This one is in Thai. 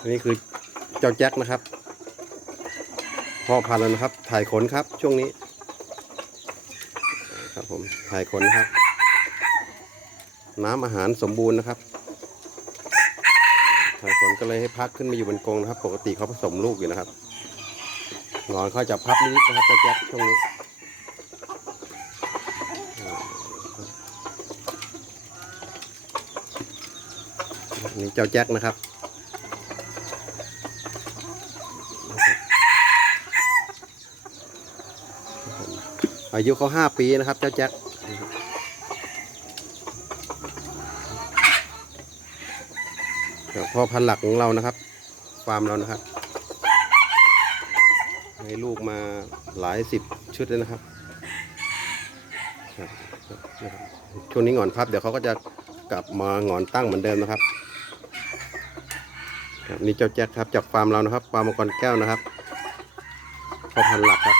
อันนี้คือเจ้าแจ็คนะครับพ่อพันธุ์แล้วนะครับ ถ่ายขนครับช่วงนี้ ครับผมถ่ายขนนะครับ น้ำอาหารสมบูรณ์นะครับ ถ่ายขนก็เลยให้พักขึ้นมาอยู่บนกรงนะครับ ปกติเขาผสมลูกอยู่นะครับงอนเขาจะพับนิดๆนะครับเจ้าแจ็คช่วงนี้นี่เจ้าแจ็คนะครับ อายุเขาห้าปีนะครับ เจ้าแจ็คพ่อพันหลักของเรานะครับฟาร์มเรานะครับ ให้ลูกมาหลายสิบชุดเลยนะครับช่วงนี้หงอนพับเดี๋ยวเขาก็จะกลับมาหงอนตั้งเหมือนเดิมนะครับครับนี่เจ้าแจ็คครับจากฟาร์มเรานะครับฟาร์มมังกรแก้วนะครับพ่อพันหลักครับ